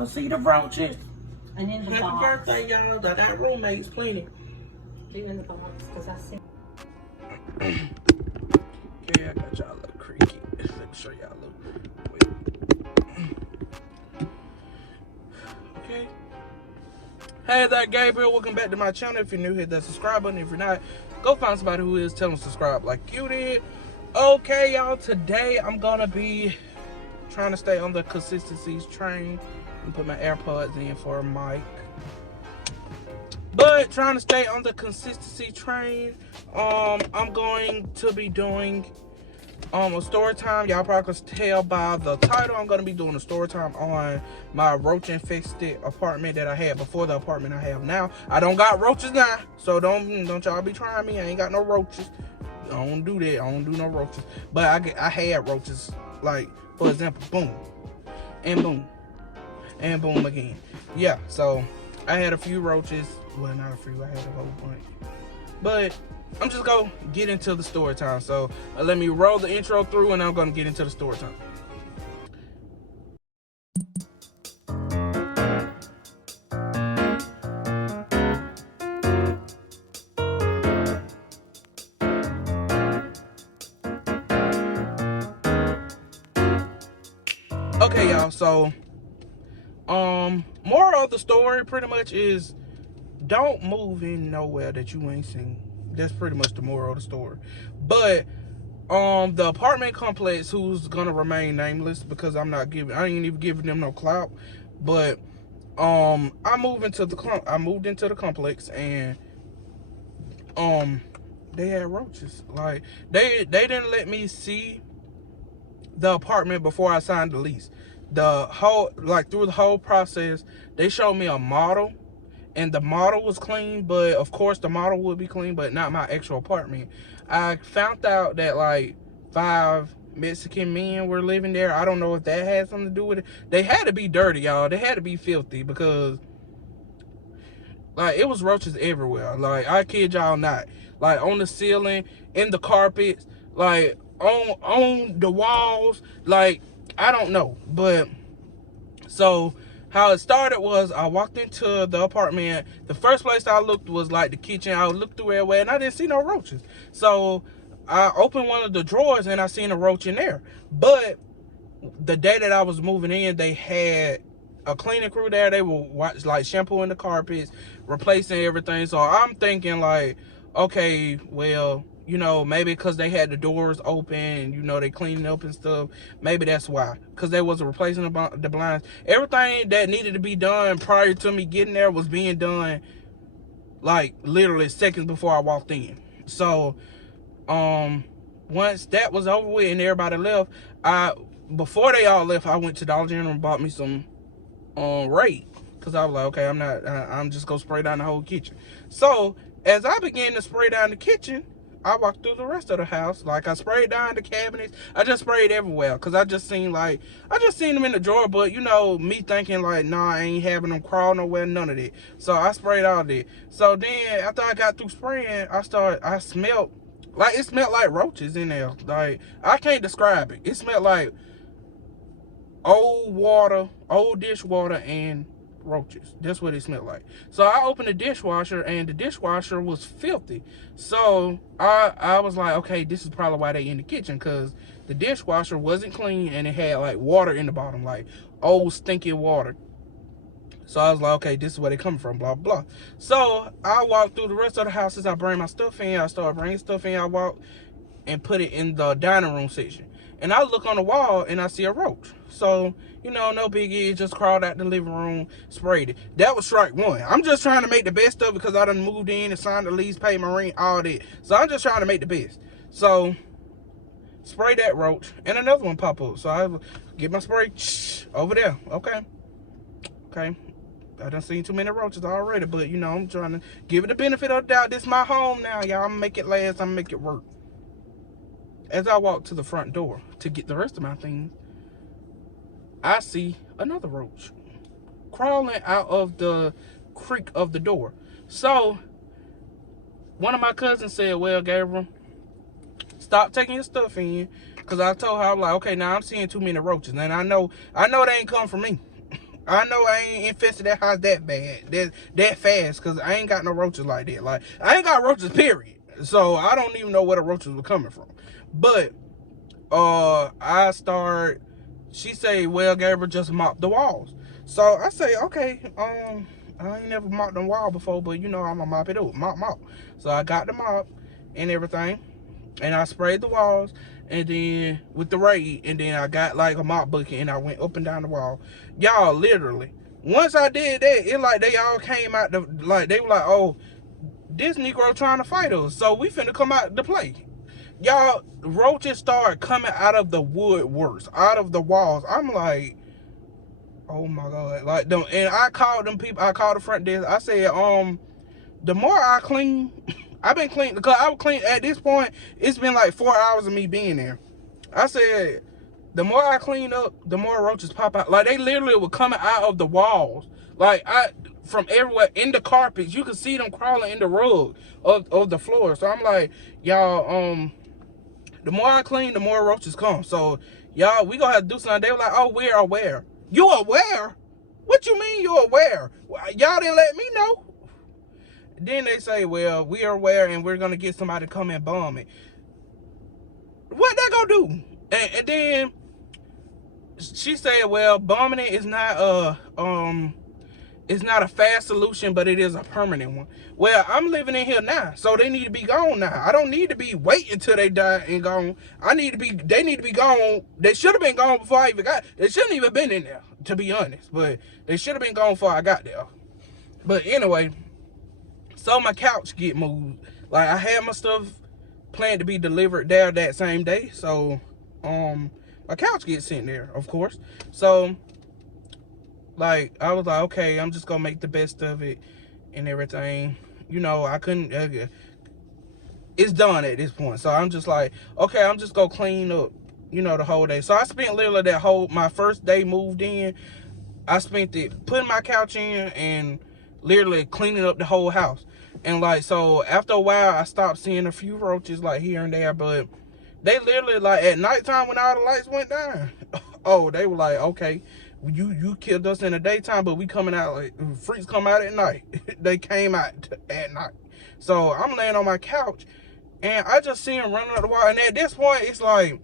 Y'all see the roaches? And in the Happy box. birthday, y'all. Got roommates plenty. Leave in the box, because I see. Okay, I got y'all a little creaky. Let me show y'all a little. Wait. Okay. Hey there, Gabriel. Welcome back to my channel. If you're new, hit that subscribe button. If you're not, go find somebody who is. Tell them to subscribe like you did. Okay, y'all. Today, I'm going to be trying to stay on the consistencies train and put my AirPods in for a mic. But trying to stay on the consistency train, I'm going to be doing a story time. Y'all probably can tell by the title. I'm going to be doing a story time on my roach infested apartment that I had before the apartment I have now. I don't got roaches now, so don't y'all be trying me. I ain't got no roaches. I don't do that. I don't do no roaches. But I had roaches. Like, for example, boom, and boom, and boom again. Yeah, so I had a few roaches. Well, not a few. I had a whole bunch. But I'm just going to get into the story time. So let me roll the intro through, and I'm going to get into the story time. Okay, y'all, so moral of the story pretty much is don't move in nowhere that you ain't seen. That's pretty much the moral of the story. But the apartment complex, who's gonna remain nameless because I ain't even giving them no clout, but I moved into the complex, and they had roaches. Like they didn't let me see the apartment before I signed the lease. Through the whole process, they showed me a model, and the model was clean, but of course the model would be clean, but not my actual apartment. I found out that like 5 Mexican men were living there. I don't know if that had something to do with it. They had to be dirty, y'all. They had to be filthy, because like it was roaches everywhere. Like, I kid y'all not. Like on the ceiling, in the carpets, like on the walls. Like, I don't know. But so how it started was I walked into the apartment. The first place I looked was like the kitchen. I looked through everywhere and I didn't see no roaches. So I opened one of the drawers and I seen a roach in there. But the day that I was moving in, they had a cleaning crew there. They were like shampooing the carpets, replacing everything. So I'm thinking like, okay, well, you know, maybe because they had the doors open and, you know, they cleaning up and stuff. Maybe that's why. Because they was replacing the blinds. Everything that needed to be done prior to me getting there was being done like literally seconds before I walked in. So once that was over with and everybody left, before they all left, I went to Dollar General and bought me some Raid, because I was like, okay, I'm just gonna spray down the whole kitchen. So as I began to spray down the kitchen, I walked through the rest of the house. Like, I sprayed down the cabinets. I just sprayed everywhere, because I just seen them in the drawer. But you know, me thinking like, nah, I ain't having them crawl nowhere, none of that. So I sprayed all that. So then after I got through spraying, I smelled like, it smelled like roaches in there. Like, I can't describe it. It smelled like old dishwater and roaches. That's what it smelled like. So I opened the dishwasher, and the dishwasher was filthy. So I was like, okay, this is probably why they in the kitchen, because the dishwasher wasn't clean and it had like water in the bottom, like old stinky water. So I was like, okay, this is where they come from, blah, blah. So I walked through the rest of the houses. I bring my stuff in. I started bringing stuff in. I walked and put it in the dining room section. And I look on the wall and I see a roach. So, you know, no biggie, just crawled out the living room, sprayed it. That was strike one. I'm just trying to make the best of it, because I done moved in and signed the lease, paid my rent, all that. So I'm just trying to make the best. So spray that roach, and another one pop up. So I get my spray over there. Okay. I done seen too many roaches already, but you know, I'm trying to give it the benefit of the doubt. This is my home now, y'all. I'm gonna make it last. I'm gonna make it work. As I walk to the front door to get the rest of my things, I see another roach crawling out of the creak of the door. So one of my cousins said, well, Gabriel, stop taking your stuff in, because I told her, I'm like, okay, now I'm seeing too many roaches, and I know they ain't come from me. I know I ain't infested that house that bad, that fast, because I ain't got no roaches like that. Like, I ain't got roaches, period. So I don't even know where the roaches were coming from. But I start. She say, "Well, Gabriel, just mop the walls." So I say, "Okay, I ain't never mopped the wall before, but you know I'm gonna mop it up, mop." So I got the mop and everything, and I sprayed the walls, and then with the raid, and then I got like a mop bucket, and I went up and down the wall. Y'all, literally, once I did that, it like they all came out the like they were like, "Oh, this Negro trying to fight us, so we finna come out to play." Y'all, roaches start coming out of the woodworks, out of the walls. I'm like, oh my God. Like, and I called them people, I called the front desk. I said, the more I clean, I've been cleaning, because I was clean at this point, it's been like 4 hours of me being there. I said, the more I clean up, the more roaches pop out. Like, they literally were coming out of the walls. Like, from everywhere, in the carpets. You could see them crawling in the rug of the floor. So I'm like, y'all, the more I clean, the more roaches come. So, y'all, we gonna have to do something. They were like, oh, we're aware. You aware? What you mean you aware? Y'all didn't let me know. Then they say, well, we are aware and we're gonna get somebody to come and bomb it. What that gonna do? And then she said, well, bombing it is not it's not a fast solution, but it is a permanent one. Well, I'm living in here now, so they need to be gone now. I don't need to be waiting until they die and gone. They need to be gone. They should have been gone before I even got. They shouldn't even been in there, to be honest. But they should have been gone before I got there. But anyway, so my couch get moved. Like, I had my stuff planned to be delivered there that same day. So, my couch gets sent there, of course. So, like, I was like, okay, I'm just gonna make the best of it and everything. You know, I couldn't, it's done at this point. So I'm just like, okay, I'm just gonna clean up, you know, the whole day. So I spent literally my first day moved in, I spent it putting my couch in and literally cleaning up the whole house. And like, so after a while, I stopped seeing a few roaches like here and there, but they literally, like, at nighttime when all the lights went down, oh, they were like, okay, you killed us in the daytime, but we coming out, like, freaks come out at night. They came out at night. So I'm laying on my couch and I just see them running up the wall. And at this point, it's like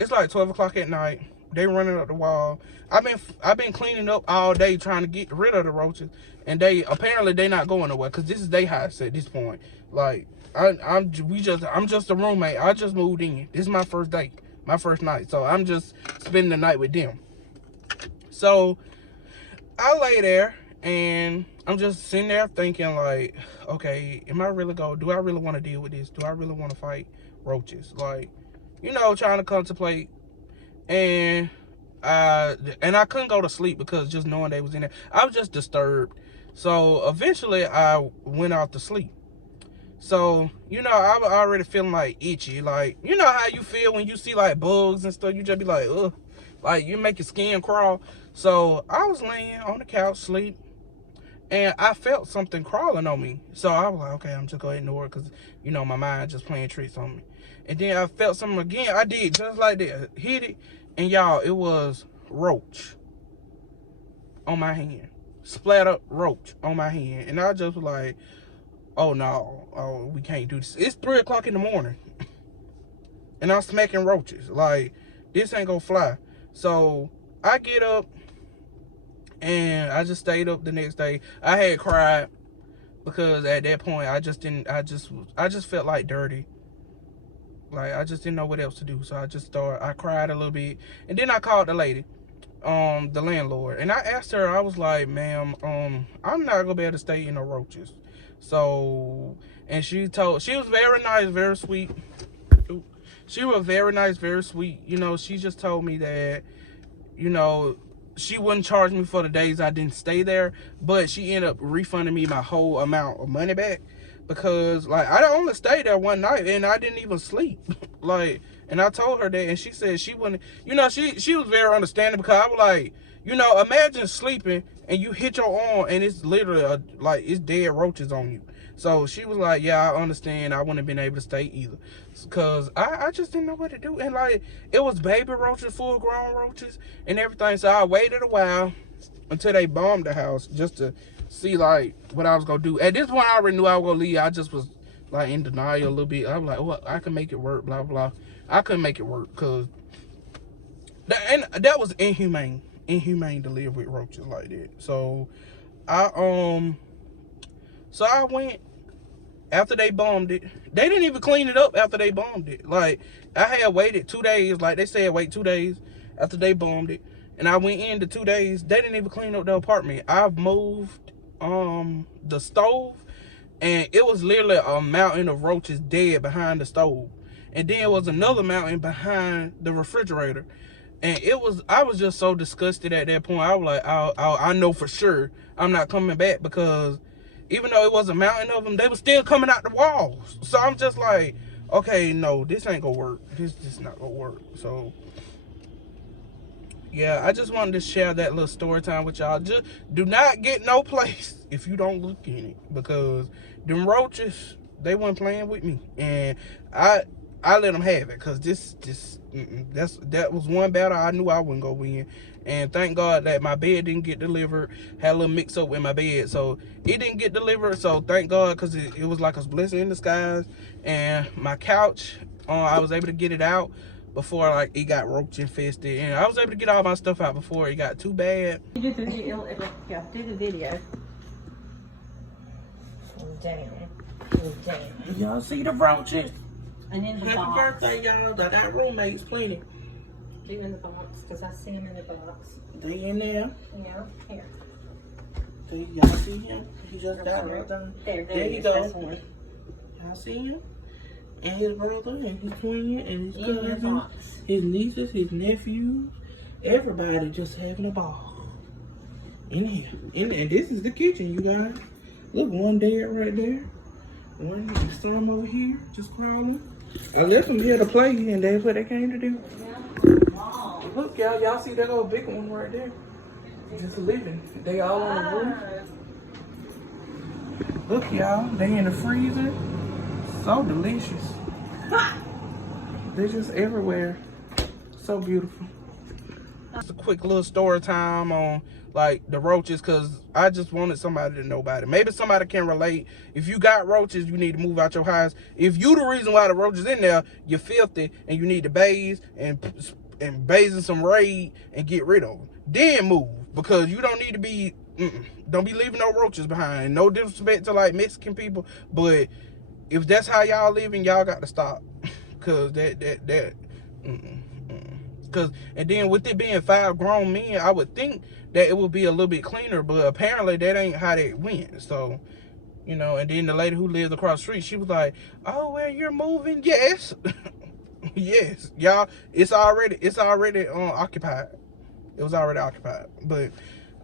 12 o'clock at night. They running up the wall. I've been cleaning up all day trying to get rid of the roaches, and apparently they not going nowhere, because this is their house at this point. Like, I'm just a roommate. I just moved in. This is my first day, my first night. So I'm just spending the night with them. So I lay there and I'm just sitting there thinking, like, okay, do I really want to deal with this? Do I really want to fight roaches? Like, you know, trying to contemplate. And I couldn't go to sleep because just knowing they was in there, I was just disturbed. So eventually I went off to sleep. So, you know, I was already feeling like itchy. Like, you know how you feel when you see like bugs and stuff, you just be like, ugh, like you make your skin crawl. So I was laying on the couch, sleep, and I felt something crawling on me. So I was like, okay, I'm just gonna ignore it, because, you know, my mind just playing tricks on me. And then I felt something again. I did just like that, hit it, and y'all, it was roach on my hand. Splatter roach on my hand. And I just was like, oh no, oh, we can't do this. It's 3 o'clock in the morning and I'm smacking roaches. Like, this ain't gonna fly. So I get up and I just stayed up the next day. I had cried because at that point I just felt like dirty. Like, I just didn't know what else to do. So I cried a little bit, and then I called the lady, the landlord, and I asked her, I was like, ma'am, I'm not gonna be able to stay in the roaches. So, and she was very nice, very sweet. She was very nice, very sweet. You know, she just told me that, you know, she wouldn't charge me for the days I didn't stay there, but she ended up refunding me my whole amount of money back, because, like, I only stayed there one night and I didn't even sleep. Like, and I told her that, and she said she wouldn't, you know, she was very understanding, because I was like, you know, imagine sleeping and you hit your arm and it's literally like it's dead roaches on you. So she was like, yeah, I understand. I wouldn't have been able to stay either, because I just didn't know what to do. And like, it was baby roaches, full grown roaches and everything. So I waited a while, until they bombed the house just to see like what I was gonna do. At this point, I already knew I was gonna leave. I just was like in denial a little bit. I was like, well, I can make it work, blah blah. I couldn't make it work because that was inhumane to live with roaches like that. So I went after they bombed it. They didn't even clean it up after they bombed it. Like, I had waited 2 days, like they said, wait 2 days after they bombed it, and I went in the 2 days. They didn't even clean up the apartment. I've moved the stove, and it was literally a mountain of roaches dead behind the stove, and then it was another mountain behind the refrigerator. And I was just so disgusted at that point. I was like, I know for sure I'm not coming back, because even though it was a mountain of them, they were still coming out the walls. So I'm just like, okay, no, this ain't gonna work. This just not gonna work. So yeah, I just wanted to share that little story time with y'all. Just do not get no place if you don't look in it, because them roaches, they weren't playing with me, and I let them have it, because that was one battle I knew I wouldn't go win. And thank God that my bed didn't get delivered. Had a little mix up with my bed, so it didn't get delivered. So thank God, because it was like a blessing in disguise. And my couch, I was able to get it out before like it got roach infested, and I was able to get all my stuff out before it got too bad. You do the video. Yeah, do the video. Damn. Y'all see the roaches? And in the Happy box. birthday, y'all. Got roommates plenty. Do in the box, because I see him in the box. They in there. Yeah, here. See, y'all see him? He just died right there. There you go. That's one. Y'all see him? And his brother, and his twin, and his In the cousins, box. his nieces, his nephews. Everybody just having a ball. In here. And this is the kitchen, you guys. Look, one dead right there. One, some over here, just crawling. I left them here to play, and that's what they came to do. Wow. Look, y'all see that old big one right there? Just living. They all on the roof. Look, y'all, they in the freezer. So delicious. They're just everywhere. So beautiful. Just a quick little story time on like the roaches, because I just wanted somebody to know about it. Maybe somebody can relate. If you got roaches, you need to move out your house. If you the reason why the roaches in there, you're filthy and you need to bathe and bathe in some Raid and get rid of them. Then move, because you don't need to be don't be leaving no roaches behind. No disrespect to like Mexican people, but if that's how y'all living, y'all got to stop. Cause Cause, and then with it being 5 grown men, I would think that it would be a little bit cleaner, but apparently that ain't how that went. So, you know, and then the lady who lived across the street, she was like, oh, well, you're moving? Yes. Yes, y'all, it's already occupied. It was already occupied. But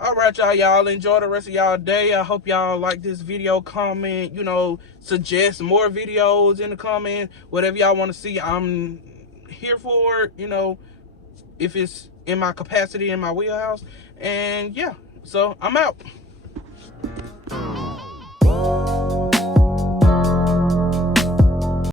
all right, y'all enjoy the rest of y'all day. I hope y'all like this video. Comment, you know, suggest more videos in the comments. Whatever y'all want to see, I'm here for it, you know, if it's in my capacity, in my wheelhouse. And yeah, so I'm out.